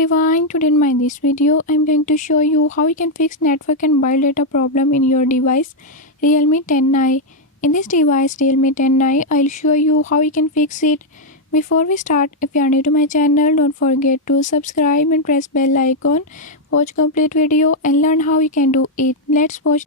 everyone, today in this video I'm going to show you how you can fix network and mobile data problem in your device Realme 10i. In this device Realme 10i, I'll show you how you can fix it. Before we start, if you are new to my channel, don't forget to subscribe and press bell icon. Watch complete video and learn how you can do it. Let's watch.